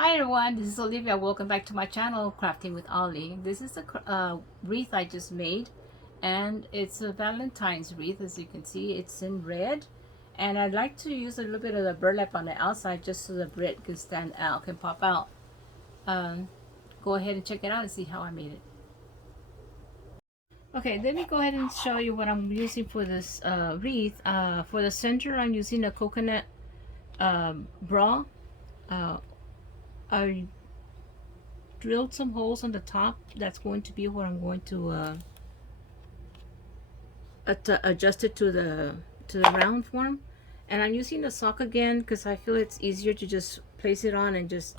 Hi everyone, this is Olivia. Welcome back to my channel, Crafting with Ollie. This is a wreath I just made, and it's a Valentine's wreath. As you can see, it's in red, and I'd like to use a little bit of the burlap on the outside just so the bread can stand out, can pop out. Go ahead and check it out and see how I made it. Okay, let me go ahead and show you what I'm using for this wreath. For the center, I'm using a coconut bra. I drilled some holes on the top. That's going to be where I'm going to adjust it to the round form. And I'm using the sock again because I feel it's easier to just place it on and just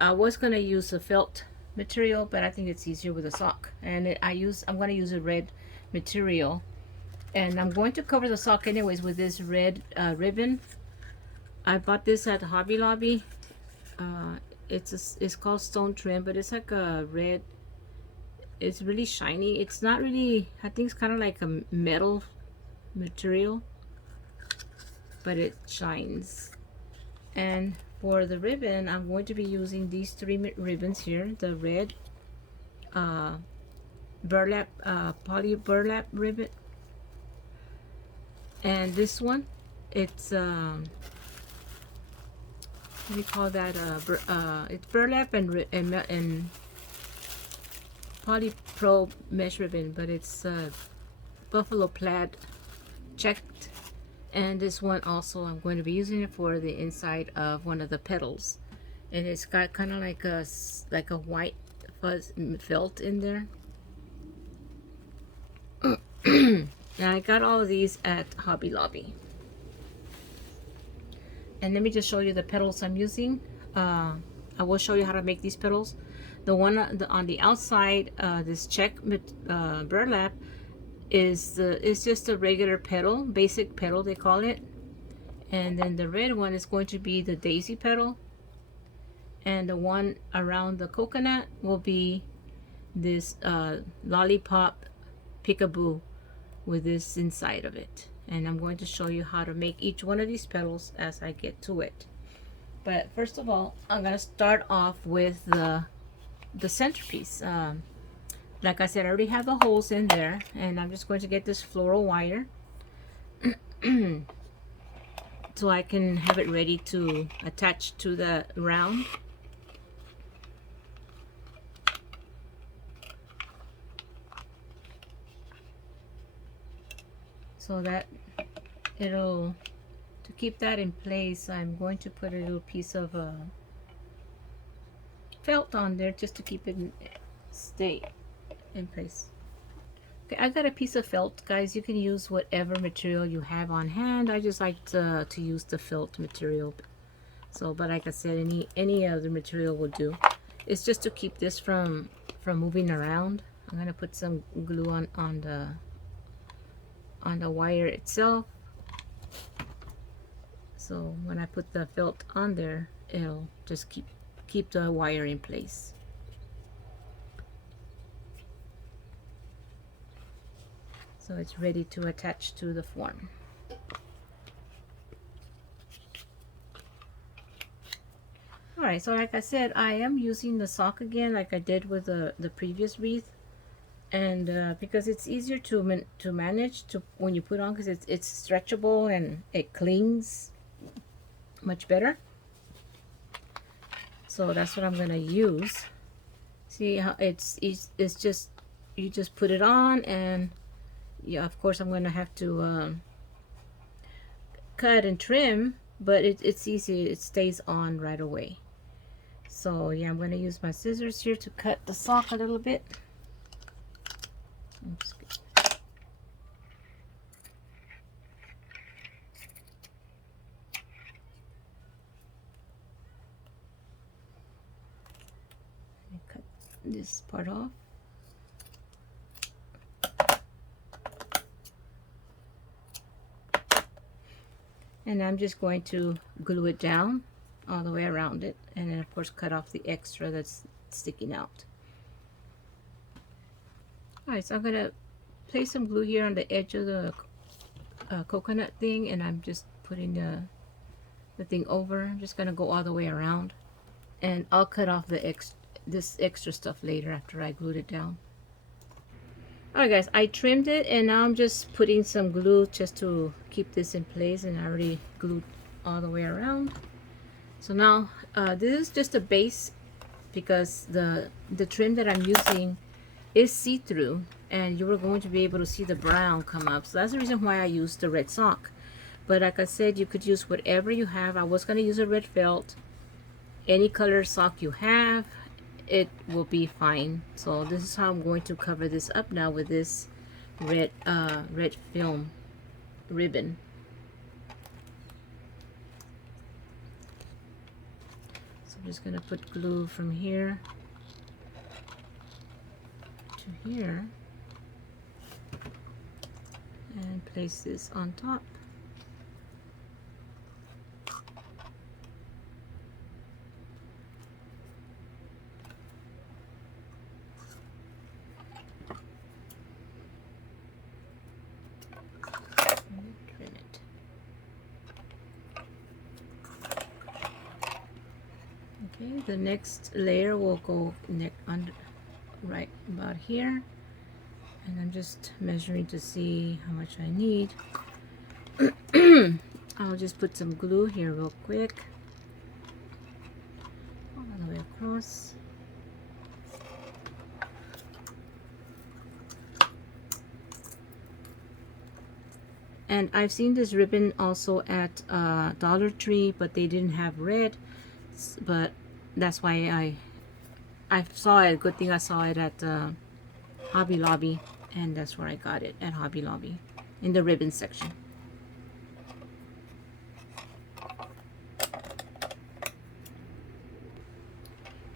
I was going to use a felt material, but I think it's easier with a sock. And I'm going to use a red material, and I'm going to cover the sock anyways with this red ribbon. I bought this at Hobby Lobby. It's called stone trim, but it's like a red. It's really shiny. It's not really, I think it's kind of like a metal material, but it shines. And for the ribbon, I'm going to be using these three ribbons here: the red burlap poly burlap ribbon, and this one, it's what do you call that? It's burlap and polypro mesh ribbon, but it's buffalo plaid checked. And this one also, I'm going to be using it for the inside of one of the petals, and it's got kind of like a white fuzz felt in there. And I got all of these at Hobby Lobby. And let me just show you the petals I'm using. I will show you how to make these petals. The one on the outside, this check burlap, it's just a regular petal, basic petal they call it. And then the red one is going to be the daisy petal, and the one around the coconut will be this lollipop peekaboo with this inside of it. And I'm going to show you how to make each one of these petals as I get to it. But first of all, I'm going to start off with the centerpiece. Like I said, I already have the holes in there, and I'm just going to get this floral wire so I can have it ready to attach to the round. So that to keep that in place, I'm going to put a little piece of felt on there just to keep it stay in place. Okay, I got a piece of felt, guys. You can use whatever material you have on hand. I just like to use the felt material. So, but like I said, any other material will do. It's just to keep this from moving around. I'm gonna put some glue on the wire itself. So when I put the felt on there, it'll just keep the wire in place. So it's ready to attach to the form. Alright, so like I said, I am using the sock again like I did with the previous wreath. And because it's easier to manage when you put on, because it's stretchable and it clings much better. So that's what I'm going to use. See how it's just, you just put it on, and yeah, of course I'm going to have to cut and trim, but it's easy. It stays on right away. So yeah, I'm going to use my scissors here to cut the sock a little bit. Oops. Cut this part off. And I'm just going to glue it down all the way around it, and then of course cut off the extra that's sticking out. Alright, so I'm going to place some glue here on the edge of the coconut thing, and I'm just putting the thing over. I'm just going to go all the way around. and I'll cut off this extra stuff later after I glued it down. Alright guys, I trimmed it and now I'm just putting some glue just to keep this in place, and I already glued all the way around. So now this is just a base because the trim that I'm using is see-through and you were going to be able to see the brown come up. So that's the reason why I used the red sock. But like I said, you could use whatever you have. I was going to use a red felt. Any color sock you have, it will be fine. So this is how I'm going to cover this up now with this red film ribbon. So I'm just going to put glue from here to here and place this on top. Okay, the next layer will go under right about here, and I'm just measuring to see how much I need. I'll just put some glue here real quick all the way across. And I've seen this ribbon also at Dollar Tree, but they didn't have red, but that's why I saw it. Good thing I saw it at Hobby Lobby, and that's where I got it, at Hobby Lobby, in the ribbon section.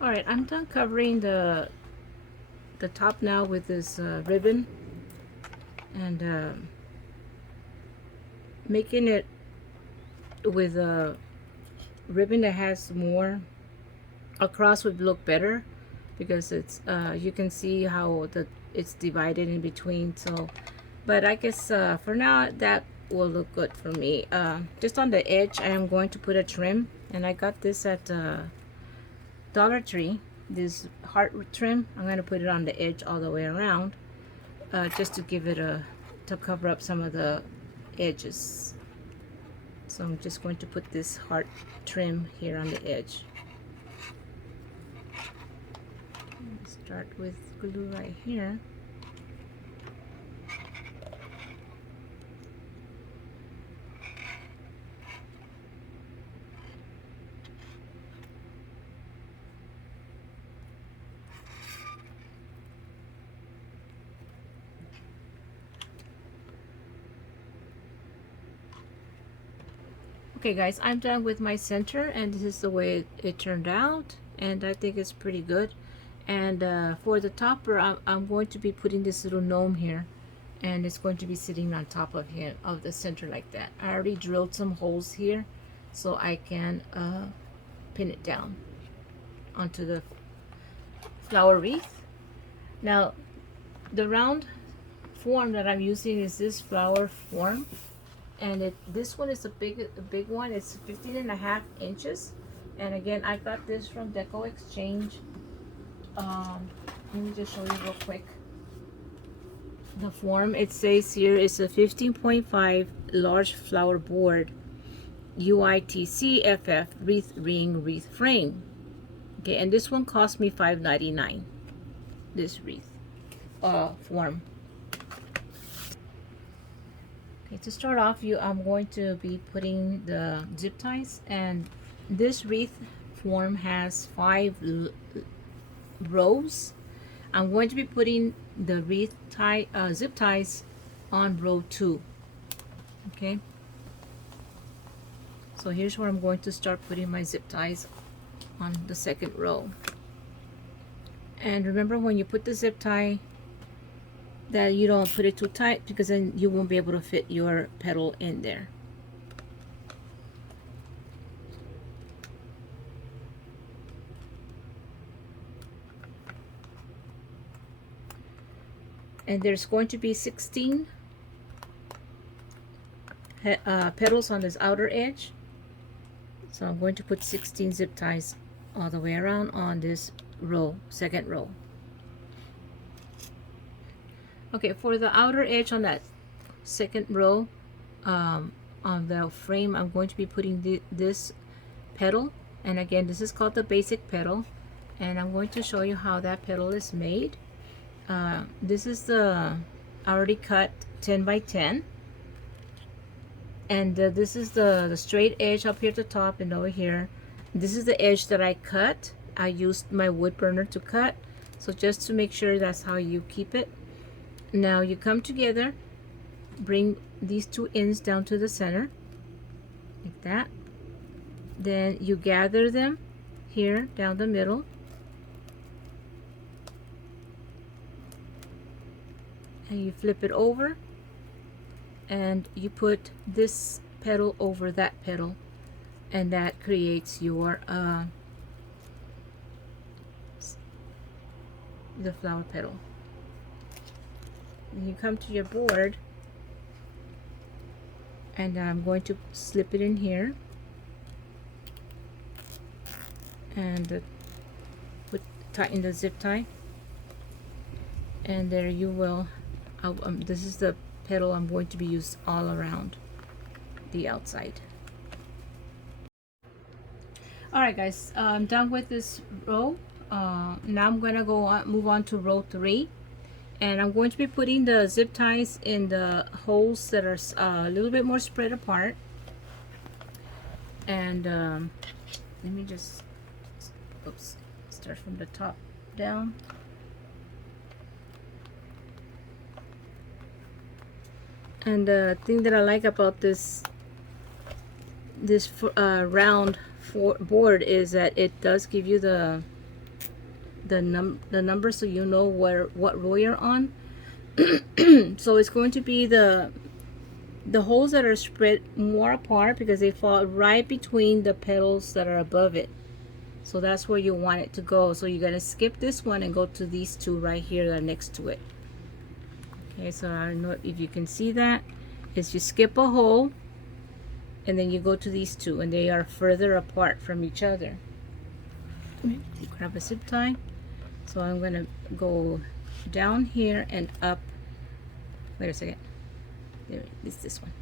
Alright, I'm done covering the top now with this ribbon, and making it with a ribbon that has more across would look better, because it's you can see how it's divided in between. So but I guess for now that will look good for me. Just on the edge I am going to put a trim, and I got this at Dollar Tree, this heart trim. I'm going to put it on the edge all the way around, just to give it to cover up some of the edges. So I'm just going to put this heart trim here on the edge. Start with glue right here. Okay guys, I'm done with my center, and this is the way it turned out, and I think it's pretty good. And for the topper, I'm going to be putting this little gnome here, and it's going to be sitting on top of him, of the center, like that. I already drilled some holes here so I can pin it down onto the flower wreath. Now the round form that I'm using is this flower form, and this one is a big one. It's 15.5 inches, and again I got this from Deco Exchange. Let me just show you real quick the form. It says here it's a 15.5 large flower board UITCFF wreath ring wreath frame. Okay, and this one cost me $5.99, this wreath form. Okay, to start off, I'm going to be putting the zip ties, and this wreath form has 5 rows. I'm going to be putting the wreath zip ties on row 2. Okay, so here's where I'm going to start putting my zip ties, on the second row. And remember, when you put the zip tie, that you don't put it too tight, because then you won't be able to fit your petal in there. And there's going to be 16 petals on this outer edge, so I'm going to put 16 zip ties all the way around on this row, second row. Okay, for the outer edge on that second row on the frame, I'm going to be putting this petal, and again, this is called the basic petal, and I'm going to show you how that petal is made. This is the already cut 10 by 10, and this is the straight edge up here at the top, and over here this is the edge that I cut. I used my wood burner to cut, so just to make sure that's how you keep it. Now you come together, bring these two ends down to the center like that, then you gather them here down the middle, and you flip it over, and you put this petal over that petal, and that creates your the flower petal. And you come to your board, and I'm going to slip it in here and tighten the zip tie, and there you will. This is the petal I'm going to be used all around the outside. Alright guys, I'm done with this row. Now I'm gonna move on to row 3, and I'm going to be putting the zip ties in the holes that are a little bit more spread apart. And let me just start from the top down. And the thing that I like about this round board is that it does give you the number, so you know what row you're on. So it's going to be the holes that are spread more apart because they fall right between the petals that are above it. So that's where you want it to go. So you're gonna skip this one and go to these two right here that are next to it. Okay, so I don't know if you can see that. Is you skip a hole and then you go to these two, and they are further apart from each other. Grab a zip tie. So I'm gonna go down here and up. Wait a second. There is this one.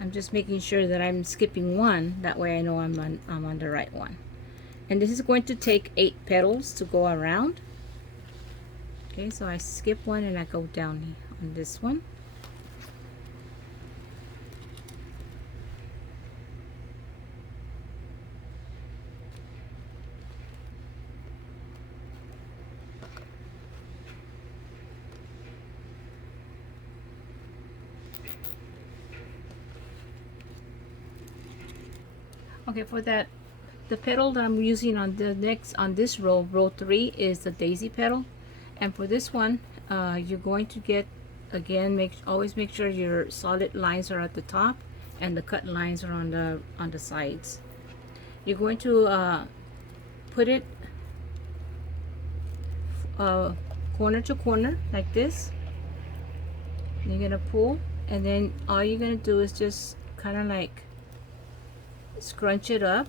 I'm just making sure that I'm skipping one. That way I know I'm on the right one. And this is going to take 8 petals to go around. Okay, so I skip one and I go down on this one. Okay, for that, the petal that I'm using on this row, row 3, is the daisy petal. And for this one, you're going to get, again, always make sure your solid lines are at the top and the cut lines are on the sides. You're going to put it corner to corner like this. You're gonna pull, and then all you're gonna do is just kind of like scrunch it up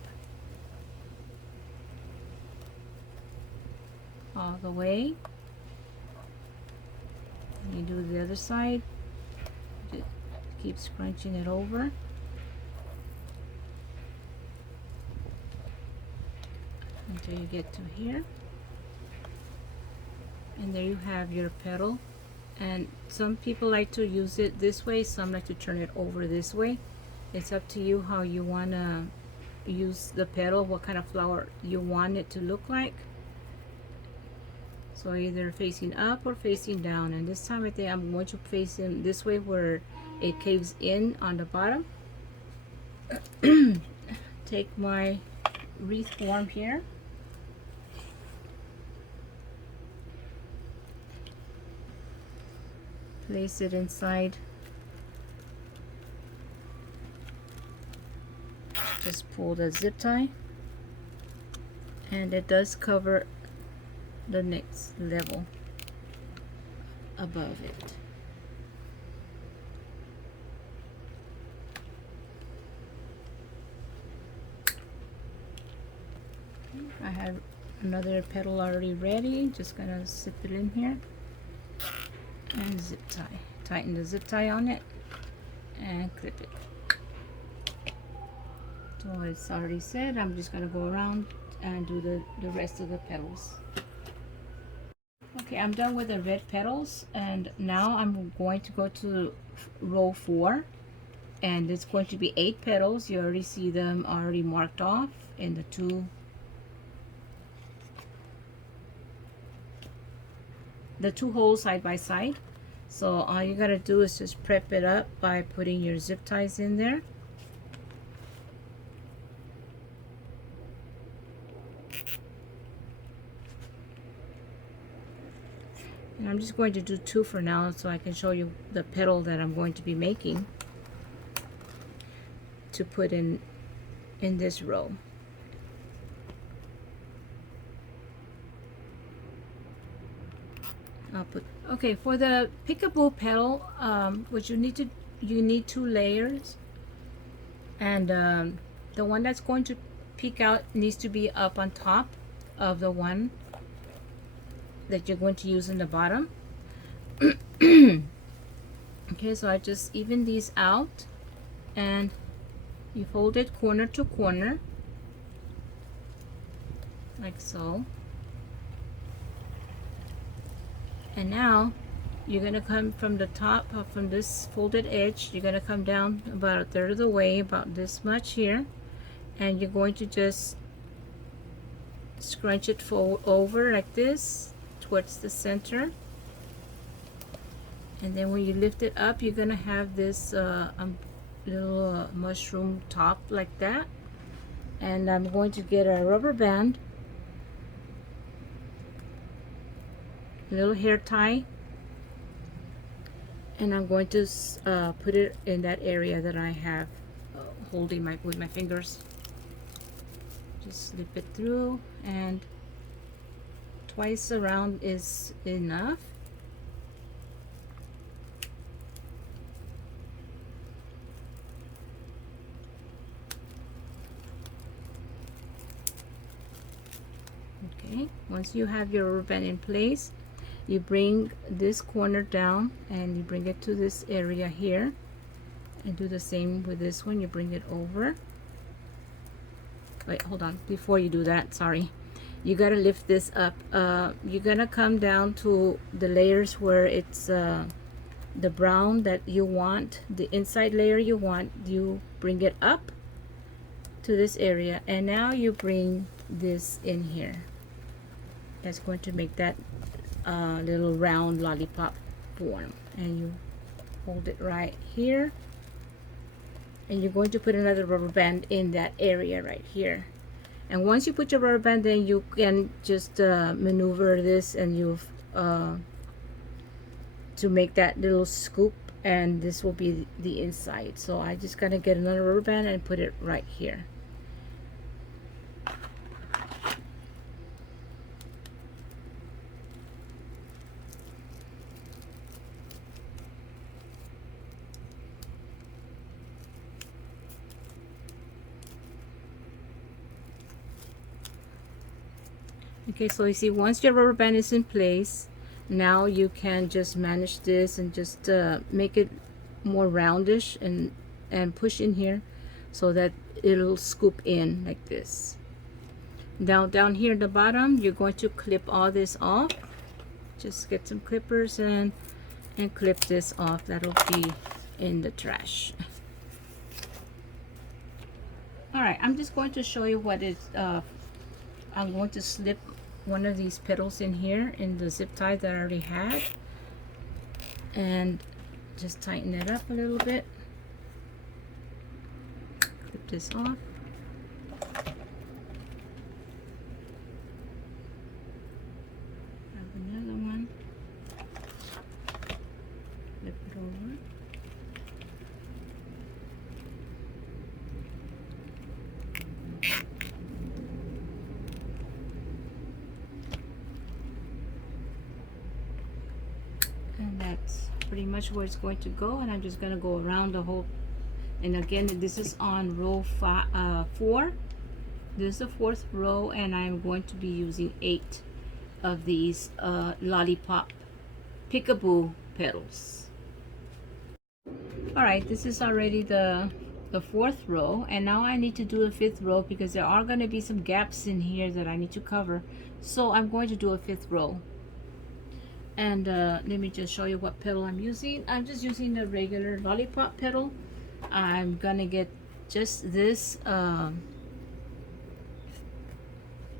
all the way. You do the other side, just keep scrunching it over until you get to here, and there you have your petal. And some people like to use it this way, some like to turn it over this way. It's up to you how you want to use the petal, what kind of flower you want it to look like. So either facing up or facing down, and this time I think I'm going to face in this way where it caves in on the bottom. Take my wreath form here, place it inside, just pull the zip tie, and it does cover the next level above it. I have another petal already ready. Just gonna zip it in here and zip tie. Tighten the zip tie on it and clip it. So it's already set. I'm just gonna go around and do the rest of the petals. Okay, I'm done with the red petals, and now I'm going to go to row 4, and it's going to be 8 petals. You already see them already marked off in the two holes side by side. So all you gotta do is just prep it up by putting your zip ties in there. And I'm just going to do 2 for now so I can show you the petal that I'm going to be making to put in this row. I'll put, okay, for the Peekaboo Petal, what you need 2 layers, and the one that's going to peek out needs to be up on top of the one that you're going to use in the bottom. Okay, so I just even these out, and you fold it corner to corner like so. And now you're going to come from the top, from this folded edge, you're going to come down about a third of the way, about this much here, and you're going to just scrunch it fold over like this towards the center. And then when you lift it up, you're going to have this little mushroom top like that. And I'm going to get a rubber band, little hair tie, and I'm going to put it in that area that I have holding with my fingers. Just slip it through, and twice around is enough. Okay, once you have your rubber band in place, you bring this corner down and you bring it to this area here, and do the same with this one. You bring it over. Wait, hold on, before you do that, sorry, you got to lift this up. You're gonna come down to the layers where it's the brown that you want, the inside layer you want. You bring it up to this area, and now you bring this in here. That's going to make that little round lollipop form, and you hold it right here, and you're going to put another rubber band in that area right here. And once you put your rubber band, then you can just maneuver this, and you to make that little scoop, and this will be the inside. So I just gotta get another rubber band and put it right here. Okay, so you see, once your rubber band is in place, now you can just manage this and just make it more roundish, and push in here so that it'll scoop in like this. Now down here at the bottom, you're going to clip all this off. Just get some clippers and clip this off. That'll be in the trash. All right, I'm just going to show you what is I'm going to slip one of these petals in here in the zip tie that I already had, and just tighten it up a little bit. Clip this off. Have another one. Flip it over. And that's pretty much where it's going to go, and I'm just going to go around the whole. And again, this is on row 4, This is the fourth row, and I'm going to be using 8 of these Lollipop Peekaboo petals. All right, this is already the fourth row, and now I need to do a fifth row because there are going to be some gaps in here that I need to cover. So I'm going to do a fifth row. And let me just show you what petal I'm using. I'm just using the regular Lollipop petal. I'm gonna get just this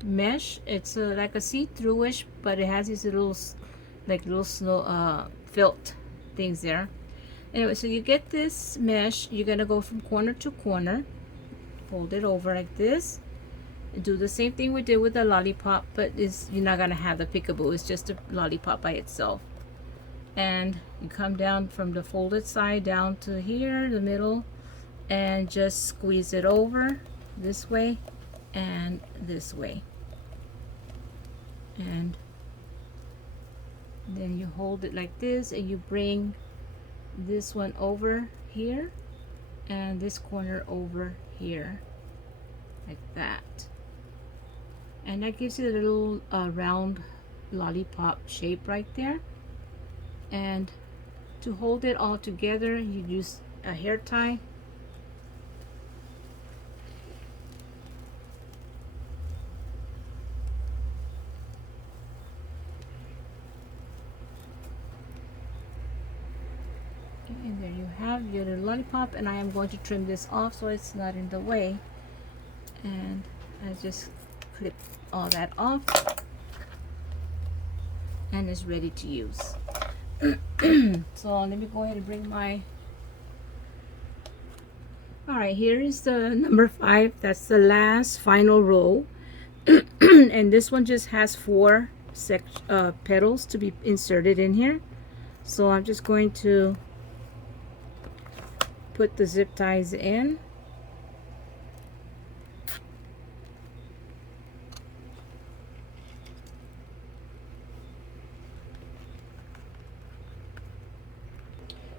mesh. It's like a see-throughish, but it has these little like little snow felt things there. Anyway, so you get this mesh. You're gonna go from corner to corner, fold it over like this, and do the same thing we did with the Lollipop, but you're not gonna have the peekaboo. It's just a Lollipop by itself. And you come down from the folded side down to here, the middle, and just squeeze it over this way and this way. And then you hold it like this, and you bring this one over here and this corner over here like that, and that gives you a little round lollipop shape right there. And to hold it all together, you use a hair tie. And there you have your little lollipop, and I am going to trim this off so it's not in the way. And I just clip all that off, and it's ready to use. So let me go ahead and bring my, all right, here is the number 5. That's the last final row. And this one just has 4 petals to be inserted in here. So I'm just going to put the zip ties in.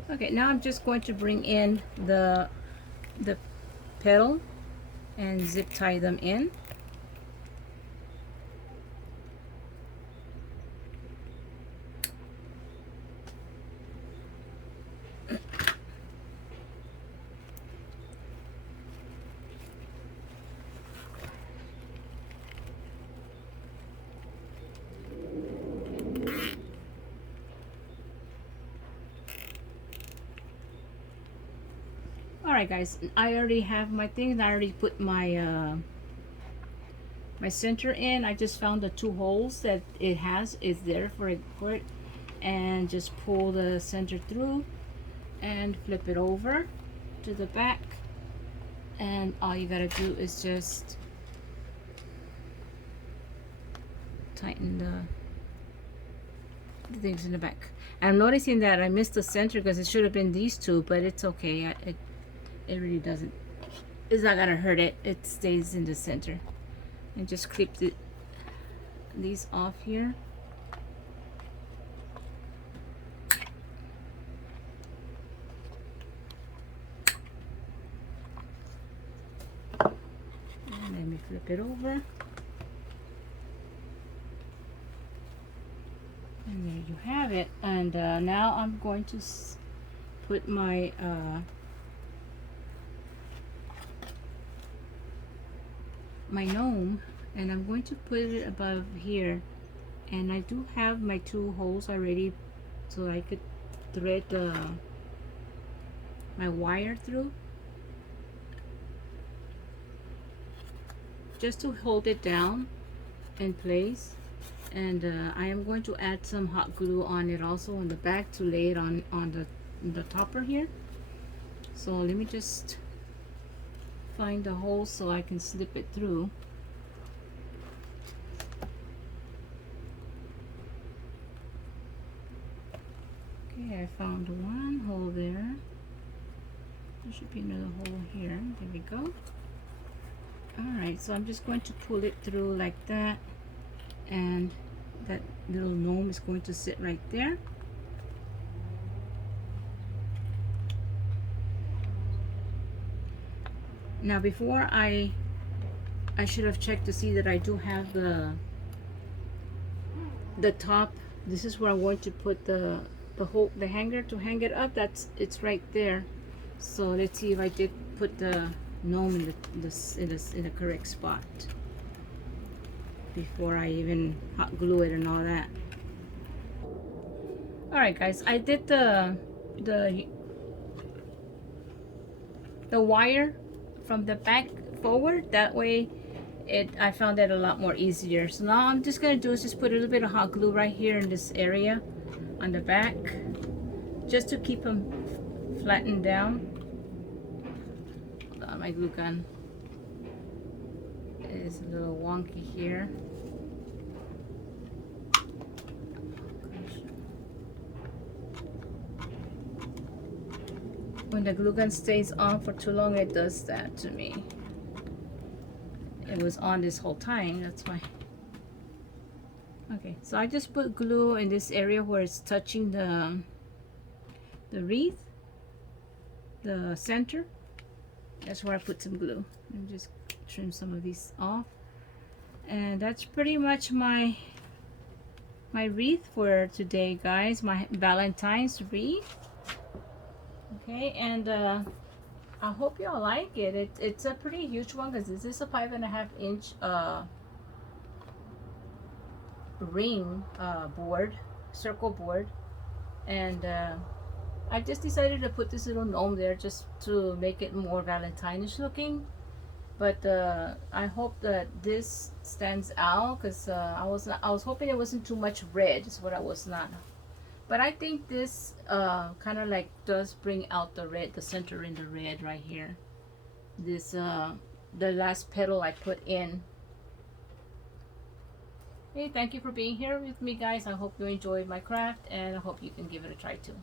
Okay, now I'm just going to bring in the petal and zip tie them in. Alright guys, I already have my thing. I already put my my center in. I just found the 2 holes that it has is there for it, and just pull the center through and flip it over to the back, and all you gotta do is just tighten the things in the back. I'm noticing that I missed the center because it should have been these 2, but it's okay. It really doesn't, it's not gonna hurt it. It stays in the center. And just clip these off here. And let me flip it over. And there you have it. And now I'm going to put my my gnome, and I'm going to put it above here. And I do have my 2 holes already, so I could thread my wire through, just to hold it down in place. And I am going to add some hot glue on it also on the back to lay it on the topper here. So let me just find the hole so I can slip it through. Okay, I found one hole there. There should be another hole here. There we go. Alright, so I'm just going to pull it through like that, and that little gnome is going to sit right there. Now before I I should have checked to see that I do have the top. This is where I want to put the hanger to hang it up. It's right there. So let's see if I did put the gnome in the correct spot before I even hot glue it and all that. All right, guys, I did the wire from the back forward. That way I found that a lot more easier. So now I'm just gonna do is just put a little bit of hot glue right here in this area on the back, just to keep them flattened down. Hold on, my glue gun is a little wonky here. When the glue gun stays on for too long, it does that to me. It was on this whole time, that's why. Okay, so I just put glue in this area where it's touching the wreath, the center. That's where I put some glue. And just trim some of these off. And that's pretty much my wreath for today, guys. My Valentine's wreath. Okay, and I hope y'all like it. It's a pretty huge one because this is a 5.5-inch ring board, circle board, and I just decided to put this little gnome there just to make it more Valentine-ish looking. But I hope that this stands out because I was hoping it wasn't too much red. Is what I was not. But I think this kind of like does bring out the red, the center in the red right here. This the last petal I put in. Hey, thank you for being here with me, guys. I hope you enjoyed my craft, and I hope you can give it a try too.